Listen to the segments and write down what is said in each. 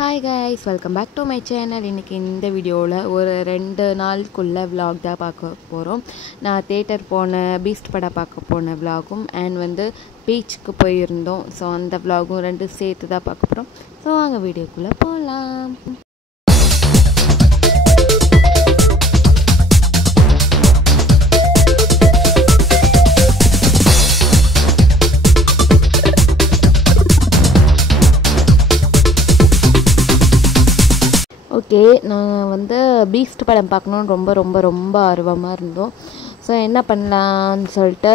Hi guys, welcome back to my channel. இன்னைக்கு இந்த வீடியோவில் ஒரு 2 நாளுக்குள்ள vlog தான் பார்க்க போகிறோம். நான் தியேட்டர் போன பீஸ்ட் படம் பார்க்க போன vlogum and பீச்சுக்கு போயிருந்தோம். ஸோ அந்த vlogum ரெண்டு சேர்த்து தான் பார்க்க போகிறோம். ஸோ வாங்க வீடியோக்குள்ளே போகலாம். ஓகே, நாங்கள் பீஸ்ட் படம் பார்க்கணுன்னு ரொம்ப ஆர்வமாக இருந்தோம். ஸோ என்ன பண்ணலான்னு சொல்லிட்டு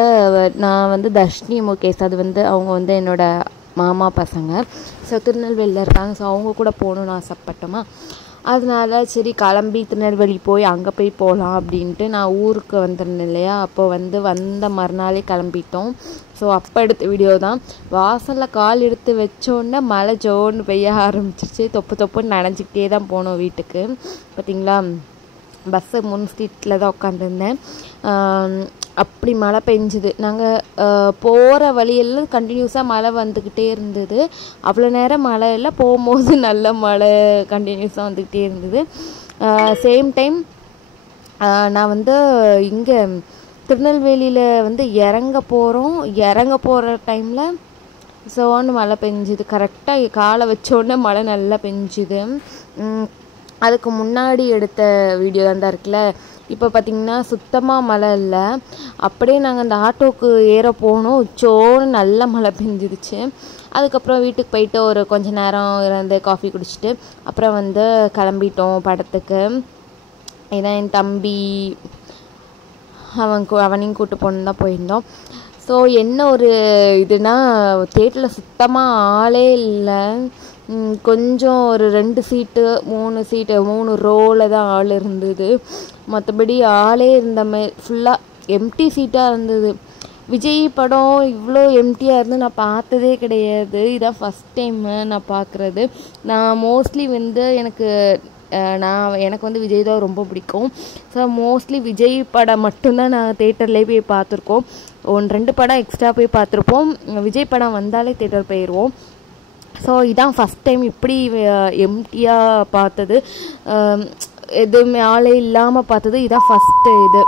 நான் தர்ஷினி முகேஷ் அது அவங்க என்னோடய மாமா பசங்க. ஸோ திருநெல்வேலியில் இருக்காங்க. ஸோ அவங்க கூட போகணுன்னு ஆசைப்பட்டோமா, அதனால சரி கிளம்பி திருநெல்வேலி போய் அங்கே போய் போகலாம் அப்படின்ட்டு நான் ஊருக்கு வந்திருந்தேன் இல்லையா, அப்போ வந்த மறுநாளே கிளம்பிட்டோம். ஸோ அப்போ எடுத்த வீடியோ தான். வாசலில் கால் எடுத்து வச்சோன்னே மழை ஜோன்னு பெய்ய ஆரம்பிச்சிருச்சு. தொப்புன்னு நனைஞ்சிக்கிட்டே தான் போனோம் வீட்டுக்கு. பார்த்திங்களா, பஸ்ஸு முன் சீட்டில் தான் உட்காந்துருந்தேன். அப்படி மழை பெஞ்சுது. நாங்கள் போகிற வழியெல்லாம் கண்டினியூஸாக மழை வந்துக்கிட்டே இருந்தது. அவ்வளோ நேரம் மழை இல்லை, போகும்போது நல்ல மழை கண்டினியூஸாக வந்துக்கிட்டே இருந்தது. சேம் டைம் நான் இங்கே திருநெல்வேலியில் இறங்க போகிற டைமில் சோன்னு மழை பெஞ்சுது. கரெக்டாக காலை வச்சோடனே மழை நல்லா பெஞ்சுது. அதுக்கு முன்னாடி எடுத்த வீடியோ தான் இருக்குல்ல, இப்போ பார்த்திங்கன்னா சுத்தமாக மழை இல்லை. அப்படியே நாங்கள் அந்த ஆட்டோவுக்கு ஏற போனோம், சோன்னு நல்ல மழை பெஞ்சிருச்சு. அதுக்கப்புறம் வீட்டுக்கு போயிட்டு ஒரு கொஞ்சம் நேரம் இருந்து காஃபி குடிச்சிட்டு அப்புறம் கிளம்பிட்டோம் படத்துக்கு. இதான் என் தம்பி அவனையும் கூப்பிட்டு போகணும் தான் போயிருந்தோம். ஸோ என்ன ஒரு இதுனா, தியேட்டரில் சுத்தமாக ஆளே இல்லை. கொஞ்சம் ஒரு 2 சீட்டு 3 ரோவில் தான் ஆள் இருந்தது. மற்றபடி ஆளே இருந்த மாதிரி ஃபுல்லாக எம்டி சீட்டாக இருந்தது. விஜய் படம் இவ்வளோ எம்டியாக இருந்து நான் பார்த்ததே கிடையாது. இதான் ஃபஸ்ட் டைமு நான் பார்க்குறது. நான் மோஸ்ட்லி எனக்கு விஜய் தான் ரொம்ப பிடிக்கும். ஸோ மோஸ்ட்லி விஜய் படம் மட்டும்தான் நான் தேட்டர்லேயே போய் பார்த்துருக்கோம். 1-2 படம் எக்ஸ்ட்ரா போய் பார்த்துருப்போம். விஜய் படம் வந்தாலே தேட்டர் போயிடுவோம். ஸோ இதான் ஃபஸ்ட் டைம் இப்படி எம்டியாக பார்த்தது, எதுவுமே ஆளே இல்லாமல் பார்த்தது. இதான் ஃபஸ்ட்டு இது.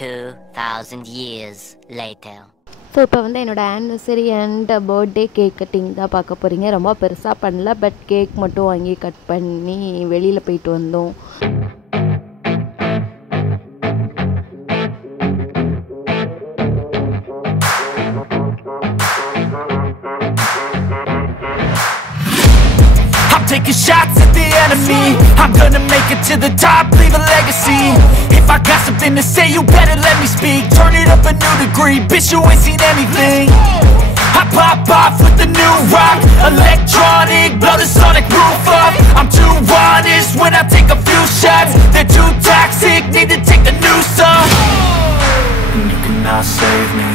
2000 years later. ஸோ இப்போ என்னோடய anniversary and birthday cake cutting தான் பார்க்க போகிறீங்க. ரொம்ப பெருசாக பண்ணல, பட் கேக் மட்டும் வாங்கி கட் பண்ணி வெளியில் போயிட்டு வந்தோம். Taking shots at the enemy, I'm gonna make it to the top, leave a legacy. If I got something to say, you better let me speak. Turn it up a new degree, bitch, you ain't seen anything. I pop off with the new rock, electronic, blow the sonic roof up. I'm too honest when I take a few shots. They're too toxic, need to take a new song. And you cannot save me,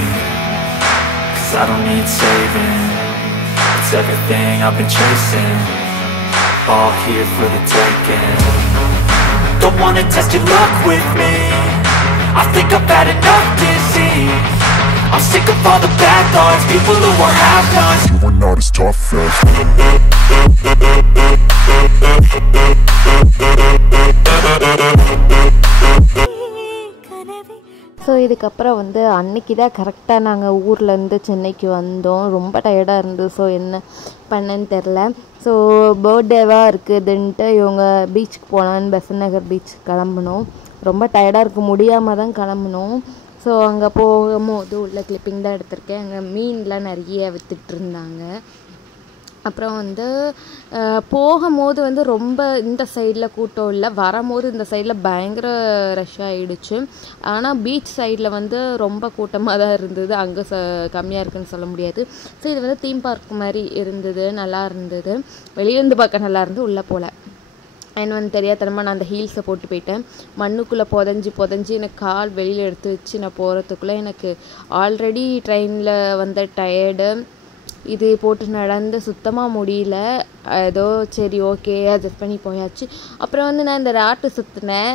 'cause I don't need saving. It's everything I've been chasing, all here for the taking. Don't wanna test your luck with me, I think I've had enough disease. I'm sick of all the bad thoughts, people who are half-nots. You are not as tough as so இதுக்கப்புறம் அன்னைக்கு தான் கரெக்டாக நாங்கள் ஊர்லேருந்து சென்னைக்கு வந்தோம். ரொம்ப டயர்டாக இருந்தது. ஸோ என்ன பண்ணேன்னு தெரில. ஸோ பர்த்டேவாக இருக்குதுன்ட்டு இவங்க பீச்சுக்கு போனான்னு பெசன்ட் நகர் பீச் கிளம்புனோம். ரொம்ப டயர்டாக இருக்குது, முடியாமல் தான் கிளம்புனோம். ஸோ அங்கே போகும்போது உள்ள கிளிப்பிங் தான் எடுத்திருக்கேன். அங்கே மீன்லாம் நிறைய விற்றுட்டு இருந்தாங்க. அப்புறம் போகும்போது ரொம்ப இந்த சைடில் கூட்டம் இல்லை, வரும்போது இந்த சைடில் பயங்கர ரஷ் ஆகிடுச்சு. ஆனால் பீச் சைடில் ரொம்ப கூட்டமாக தான் இருந்தது. அங்கே கம்மியாக இருக்குதுன்னு சொல்ல முடியாது. ஸோ இது தீம் பார்க் மாதிரி இருந்தது, நல்லா இருந்தது. வெளியிலேருந்து பார்க்க நல்லா இருந்து, உள்ளே போகல. எனக்கு தெரியாதனமாக நான் அந்த ஹீல்ஸை போட்டு போயிட்டேன். மண்ணுக்குள்ளே புதஞ்சி எனக்கு கால் வெளியில் எடுத்து வச்சு நான் போகிறதுக்குள்ளே எனக்கு ஆல்ரெடி ட்ரெயினில் டயர்டு, இது போட்டு நடந்து சுத்தமாக முடியல. ஏதோ சரி ஓகே அட்ஜஸ்ட் பண்ணி போயாச்சு. அப்புறம் நான் இந்த ராட்டு சுற்றினேன்.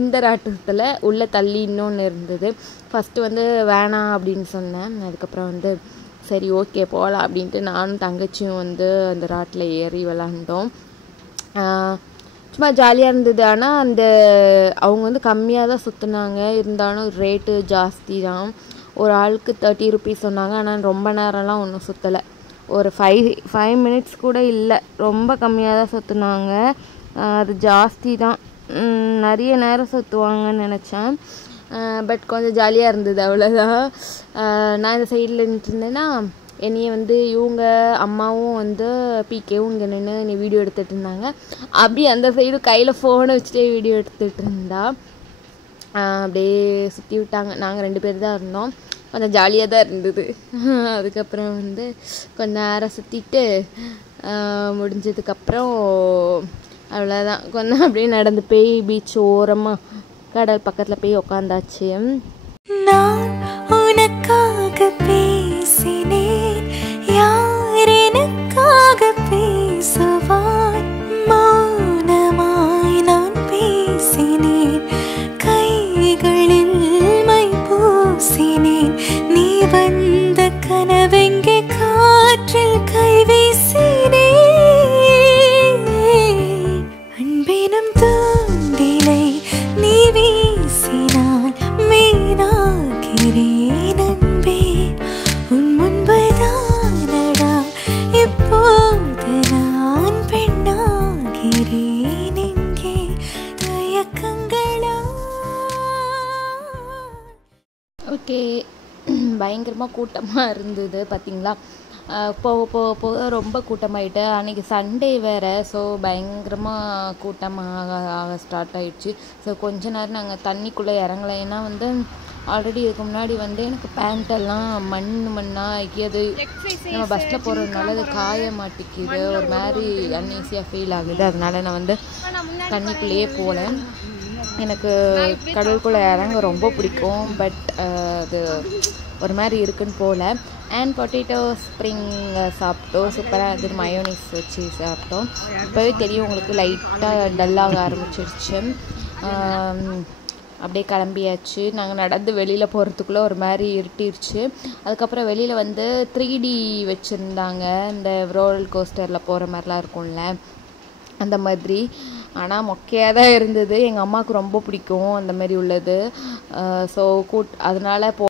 இந்த ராட்டு சுற்றல, உள்ளே தள்ளி இன்னொன்று இருந்தது. ஃபஸ்ட்டு வேணாம் அப்படின்னு சொன்னேன். அதுக்கப்புறம் சரி ஓகே போகலாம் அப்படின்ட்டு நானும் தங்கச்சியும் வந்து அந்த ராட்டில் ஏறி விளாண்டோம். சும்மா ஜாலியாக இருந்தது. ஆனால் அவங்க வந்து கம்மியாக தான் சுற்றுனாங்க, இருந்தாலும் ரேட்டு ஜாஸ்தி தான். ஒரு ஆளுக்கு 30 rupees சொன்னாங்க. ஆனால் ரொம்ப நேரம்லாம் ஒன்றும் சுற்றலை, ஒரு 5 minutes கூட இல்லை, ரொம்ப கம்மியாக தான் சுற்றுனாங்க. அது ஜாஸ்தி தான், நிறைய நேரம் சுற்றுவாங்கன்னு நினச்சேன். பட் கொஞ்சம் ஜாலியாக இருந்தது, அவ்வளோதான். நான் இந்த சைடில் நின்றுருந்தேன்னா என்னையை வந்து இவங்க அம்மாவும் வந்து பிகேவும் இங்கே நின்று நீ வீடியோ எடுத்துகிட்டு இருந்தாங்க. அப்படி அந்த சைடு கையில் ஃபோனை வச்சுட்டே வீடியோ எடுத்துகிட்டு இருந்தா. அப்படியே சுற்றி விட்டாங்க. நாங்கள் 2 பேர் தான் இருந்தோம், கொஞ்சம் ஜாலியாக தான் இருந்தது. அதுக்கப்புறம் வந்து கொஞ்ச நேரம் சுற்றிட்டு முடிஞ்சதுக்கப்புறம் அவ்வளோதான், கொஞ்சம் அப்படியே நடந்து போய் பீச் ஓரமாக கடல் பக்கத்தில் போய் உக்காந்தாச்சு. நான் உனக்காக பேசினேன், யார் எனக்காக பேசுவார்? மௌனமாய் நான் பேசினேன், கைகளில் மை பூசினேன். நீ வந்த கனவெங்கே காற்றில் கை வீசினேன். அன்பினும் தூண்டிலை நீ வீசினால் மீனாகிறேன் அன்பே, உன் முன்புதானடா இப்போது நான் பெண்ணாகிறேன். எங்கே தயக்கங்களா? ஓகே, பயங்கரமாக கூட்டமாக இருந்தது பார்த்தீங்களா. போக போக போக ரொம்ப கூட்டமாகிட்டு, அன்றைக்கி சண்டே வேறு, ஸோ பயங்கரமாக கூட்டமாக ஸ்டார்ட் ஆகிடுச்சு. ஸோ கொஞ்ச நேரம் நாங்கள் தண்ணிக்குள்ளே இறங்கலை. ஏன்னா வந்து ஆல்ரெடி இதுக்கு முன்னாடி வந்து எனக்கு பேண்ட்டெல்லாம் மண்ணாகி அது நம்ம பஸ்ஸில் போகிறதுனால அது காய மாட்டேங்குது, ஒரு மாதிரி அன்ஈஸியாக ஃபீல் ஆகுது. அதனால நான் வந்து தண்ணிக்குள்ளேயே போகல. எனக்கு கடலுக்குள்ளே இறங்க ரொம்ப பிடிக்கும், பட் அது ஒரு மாதிரி இருக்குன்னு போகல. அண்ட் பொட்டேட்டோ ஸ்ப்ரிங் சாப்பிட்டோம், சூப்பராக அது மயோனிஸ் வச்சு சாப்பிட்டோம். இப்போவே தெரியும் உங்களுக்கு லைட்டாக டல்லாக ஆரம்பிச்சிருச்சு. அப்படியே கிளம்பியாச்சு. நாங்கள் நடந்து வெளியில் போகிறதுக்குள்ளே ஒரு மாதிரி இருட்டிருச்சு. அதுக்கப்புறம் வெளியில் வந்து 3D வச்சுருந்தாங்க, இந்த ரோலர் கோஸ்டரில் போகிற மாதிரிலாம் இருக்கும்ல அந்த மாதிரி. ஆனால் மொக்கையாக தான் இருந்தது. எங்கள் அம்மாவுக்கு ரொம்ப பிடிக்கும் அந்த மாதிரி உள்ளது. ஸோ அதனால்